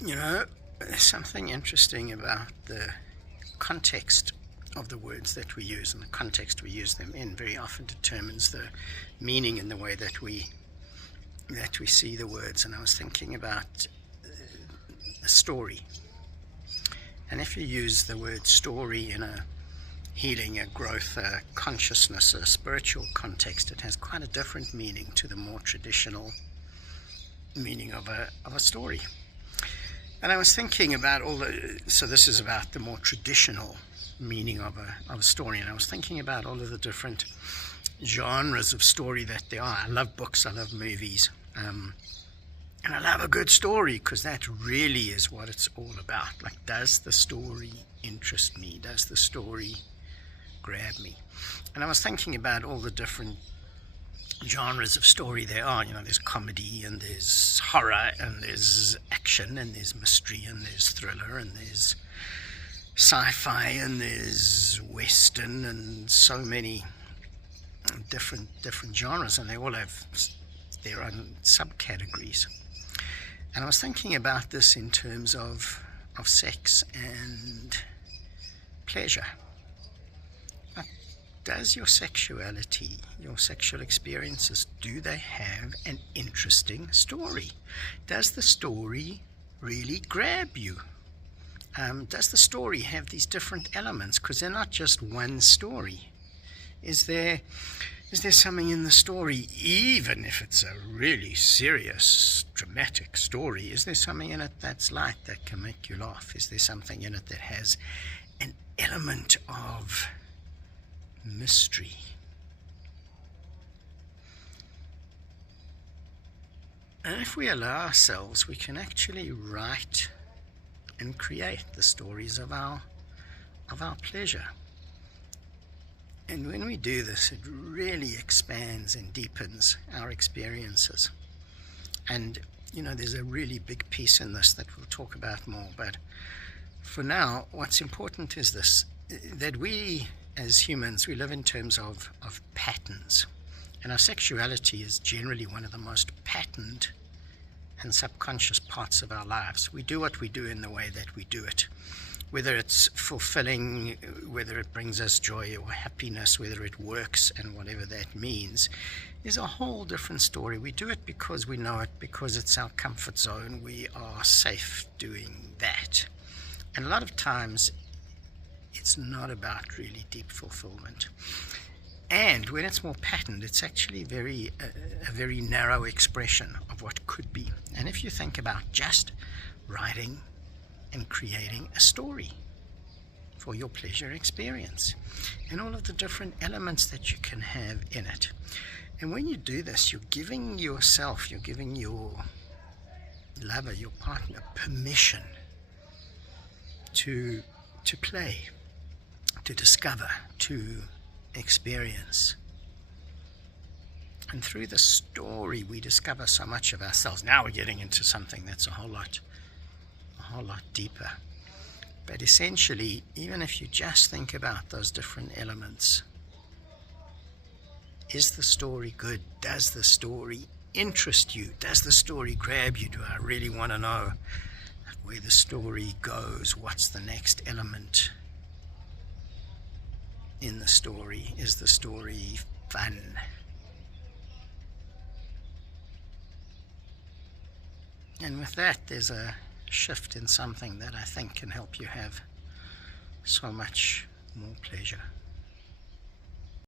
You know, there's something interesting about the context of the words that we use, and the context we use them in very often determines the meaning in the way that we see the words. And I was thinking about a story. And if you use the word story in a healing, a growth, a consciousness, a spiritual context, it has quite a different meaning to the more traditional meaning of a story. And I was thinking about so this is about the more traditional meaning of a story, and I was thinking about all of the different genres of story that there are. I love books, I love movies, and I love a good story, because that really is what it's all about. Like, does the story interest me? Does the story grab me? And I was thinking about all the different genres of story there are. There's comedy, and there's horror, and there's action, and there's mystery, and there's thriller, and there's sci-fi, and there's western, and so many different genres, and they all have their own subcategories. And I was thinking about this in terms of sex and pleasure. Does your sexuality, your sexual experiences, do they have an interesting story? Does the story really grab you? Does the story have these different elements? Because they're not just one story. Is there something in the story, even if it's a really serious, dramatic story, is there something in it that's light, that can make you laugh? Is there something in it that has an element of mystery? And if we allow ourselves, we can actually write and create the stories of our pleasure. And when we do this, it really expands and deepens our experiences. And there's a really big piece in this that we'll talk about more, but for now, what's important is this, that we as humans, we live in terms of patterns. And our sexuality is generally one of the most patterned and subconscious parts of our lives. We do what we do in the way that we do it. Whether it's fulfilling, whether it brings us joy or happiness, whether it works and whatever that means, is a whole different story. We do it because we know it, because it's our comfort zone. We are safe doing that. And a lot of times, it's not about really deep fulfillment. And when it's more patterned, it's actually a very narrow expression of what could be. And if you think about just writing and creating a story for your pleasure experience, and all of the different elements that you can have in it. And when you do this, you're giving your lover, your partner, permission to play, to discover, to experience. And through the story, we discover so much of ourselves. Now we're getting into something that's a whole lot deeper. But essentially, even if you just think about those different elements, is the story good? Does the story interest you? Does the story grab you? Do I really want to know where the story goes? What's the next element in the story? Is the story fun? And with that, there's a shift in something that I think can help you have so much more pleasure.